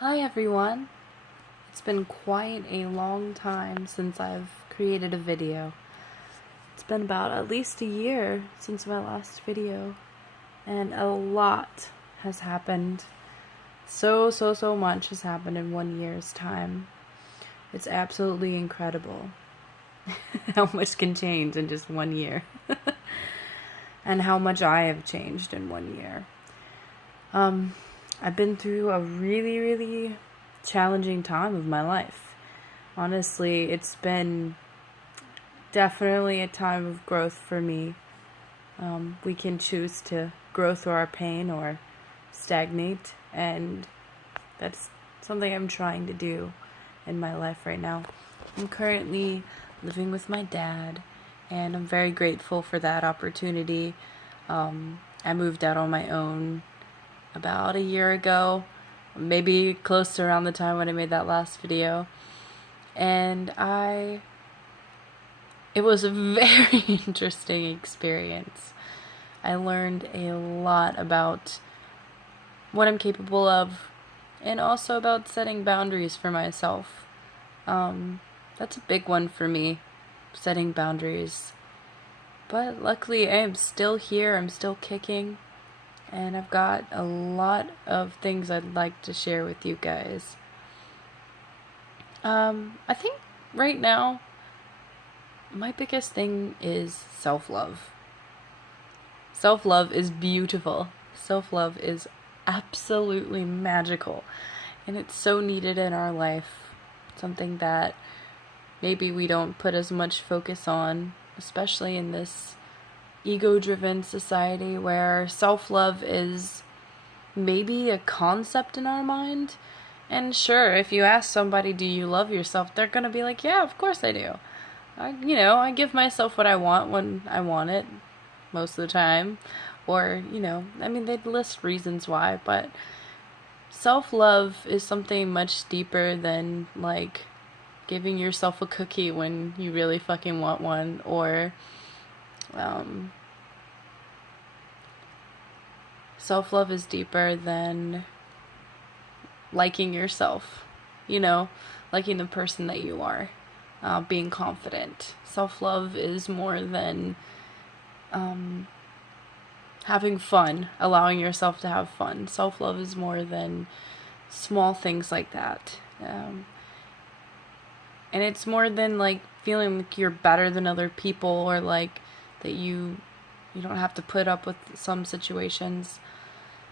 Hi everyone! It's been quite a long time since I've created a video. It's been about at least a year since my last video, and a lot has happened. So much has happened in 1 year's time. It's absolutely incredible how much can change in just 1 year, and how much I have changed in 1 year. I've been through a really challenging time of my life. Honestly, it's been definitely a time of growth for me. We can choose to grow through our pain or stagnate, and that's something I'm trying to do in my life right now. I'm currently living with my dad, and I'm very grateful for that opportunity. I moved out on my own about a year ago, maybe close to around the time when I made that last video. And it was a very interesting experience. I learned a lot about what I'm capable of, and also about setting boundaries for myself. That's a big one for me, setting boundaries. But luckily I am still here, I'm still kicking, and I've got a lot of things I'd like to share with you guys. I think right now, my biggest thing is self-love. Self-love is beautiful. Self-love is absolutely magical. And it's so needed in our life. Something that maybe we don't put as much focus on, especially in this ego-driven society where self-love is maybe a concept in our mind. And sure, if you ask somebody, do you love yourself? They're gonna be like, yeah, of course I do. I give myself what I want when I want it, most of the time. Or, they'd list reasons why, but self-love is something much deeper than, like, giving yourself a cookie when you really fucking want one, or, self-love is deeper than liking yourself, liking the person that you are, being confident. Self-love is more than having fun, allowing yourself to have fun. Self-love is more than small things like that. And it's more than like feeling like you're better than other people, or like that you don't have to put up with some situations.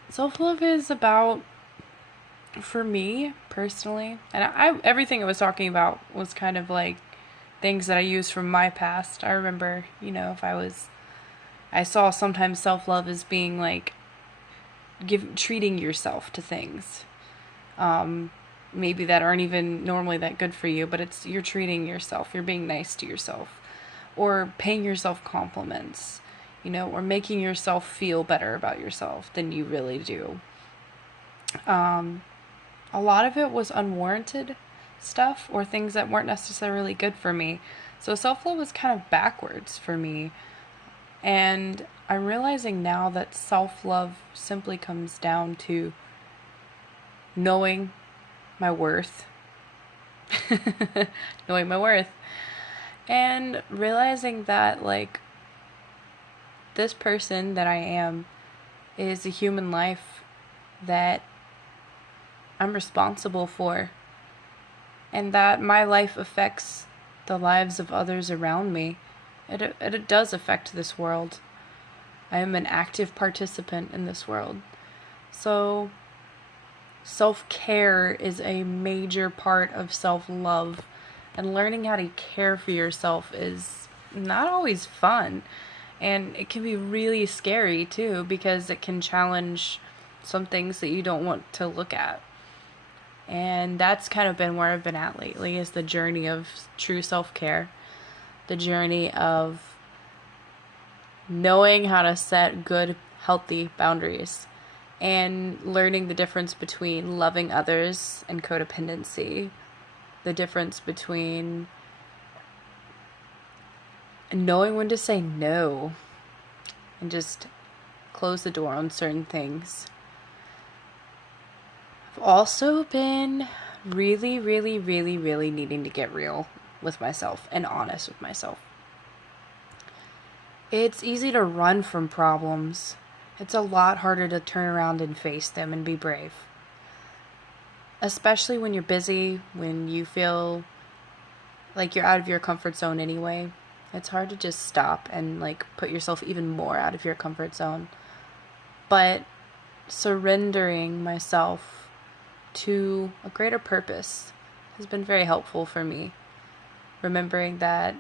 Self-love is about, for me personally, and everything I was talking about was kind of like things that I used from my past. I remember, I saw sometimes self-love as being like treating yourself to things, maybe that aren't even normally that good for you, but you're treating yourself, you're being nice to yourself, or paying yourself compliments, or making yourself feel better about yourself than you really do. A lot of it was unwarranted stuff, or things that weren't necessarily good for me. So self-love was kind of backwards for me. And I'm realizing now that self-love simply comes down to knowing my worth. Knowing my worth. And realizing that, like, this person that I am is a human life that I'm responsible for, and that my life affects the lives of others around me. It does affect this world. I am an active participant in this world. So self-care is a major part of self-love, and learning how to care for yourself is not always fun, and it can be really scary too, because it can challenge some things that you don't want to look at. And that's kind of been where I've been at lately, is the journey of true self-care. The journey of knowing how to set good, healthy boundaries. And learning the difference between loving others and codependency. The difference between knowing when to say no and just close the door on certain things. I've also been really, really, really, really needing to get real with myself and honest with myself. It's easy to run from problems. It's a lot harder to turn around and face them and be brave. Especially when you're busy, when you feel like you're out of your comfort zone anyway. It's hard to just stop and put yourself even more out of your comfort zone. But surrendering myself to a greater purpose has been very helpful for me. Remembering that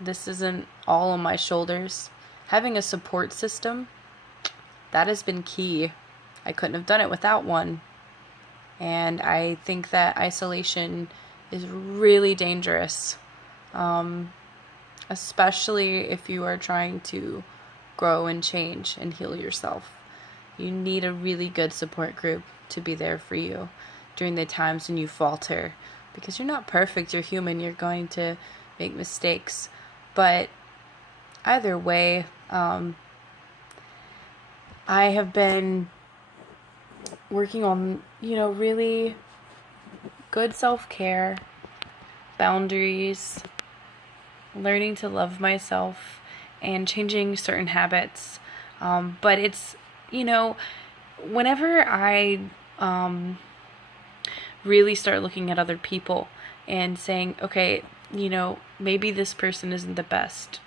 this isn't all on my shoulders. Having a support system, that has been key. I couldn't have done it without one. And I think that isolation is really dangerous, especially if you are trying to grow and change and heal yourself. You need a really good support group to be there for you during the times when you falter, because you're not perfect, you're human, you're going to make mistakes. But either way, I have been working on, really good self-care, boundaries, learning to love myself, and changing certain habits. But it's, whenever I really start looking at other people and saying, okay, maybe this person isn't the best,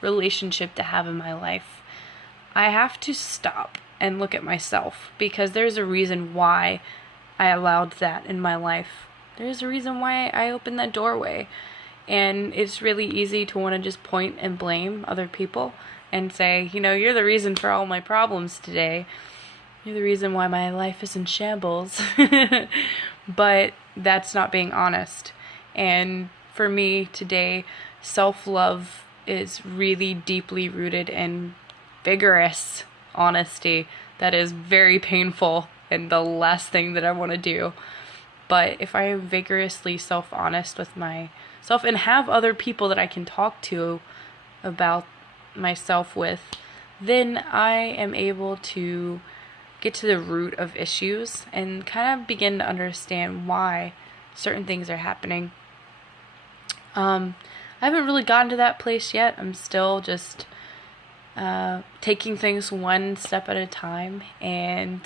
relationship to have in my life, I have to stop and look at myself, because there's a reason why I allowed that in my life. There's a reason why I opened that doorway. And it's really easy to want to just point and blame other people and say, you're the reason for all my problems today. You're the reason why my life is in shambles. But that's not being honest. And for me today, self-love is really deeply rooted in vigorous honesty. That is very painful and the last thing that I want to do. But if I am vigorously self-honest with myself and have other people that I can talk to about myself with, then I am able to get to the root of issues and kind of begin to understand why certain things are happening. I haven't really gotten to that place yet. I'm still just taking things one step at a time and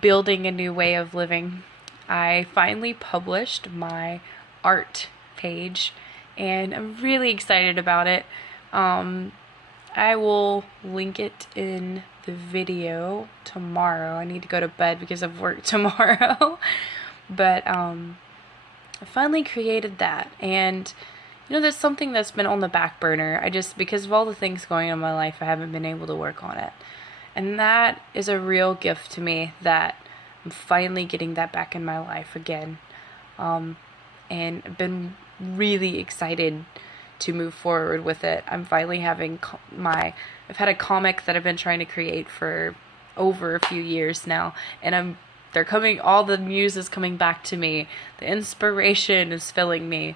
building a new way of living. I finally published my art page and I'm really excited about it. I will link it in the video tomorrow. I need to go to bed because of work tomorrow. But I finally created that, and that's something that's been on the back burner. Because of all the things going on in my life, I haven't been able to work on it. And that is a real gift to me, that I'm finally getting that back in my life again. And I've been really excited to move forward with it. I'm finally having I've had a comic that I've been trying to create for over a few years now, and all the muse is coming back to me. The inspiration is filling me.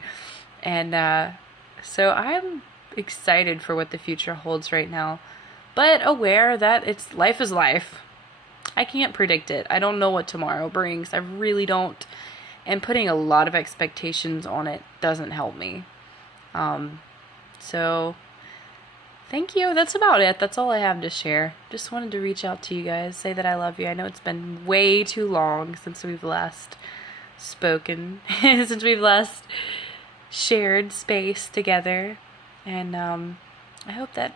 And so I'm excited for what the future holds right now, but aware that life is life. I can't predict it. I don't know what tomorrow brings. I really don't. And putting a lot of expectations on it doesn't help me. So thank you. That's about it. That's all I have to share. Just wanted to reach out to you guys, say that I love you. I know it's been way too long since we've last spoken, since we've last shared space together. And I hope that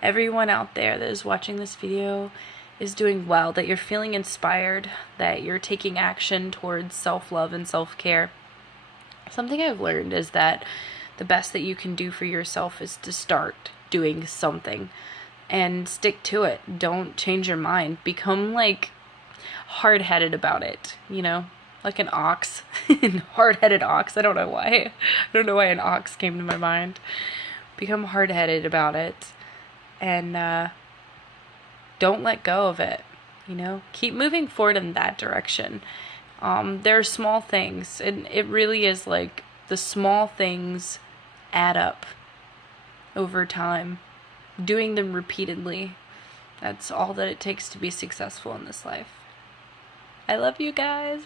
everyone out there that is watching this video is doing well, that you're feeling inspired, that you're taking action towards self-love and self-care. Something I've learned is that the best that you can do for yourself is to start doing something and stick to it. Don't change your mind. Become hard-headed about it, like an ox. Hard-headed ox. I don't know why. I don't know why an ox came to my mind. Become hard-headed about it, and don't let go of it. Keep moving forward in that direction. There are small things, and it really is the small things add up over time. Doing them repeatedly, that's all that it takes to be successful in this life. I love you guys.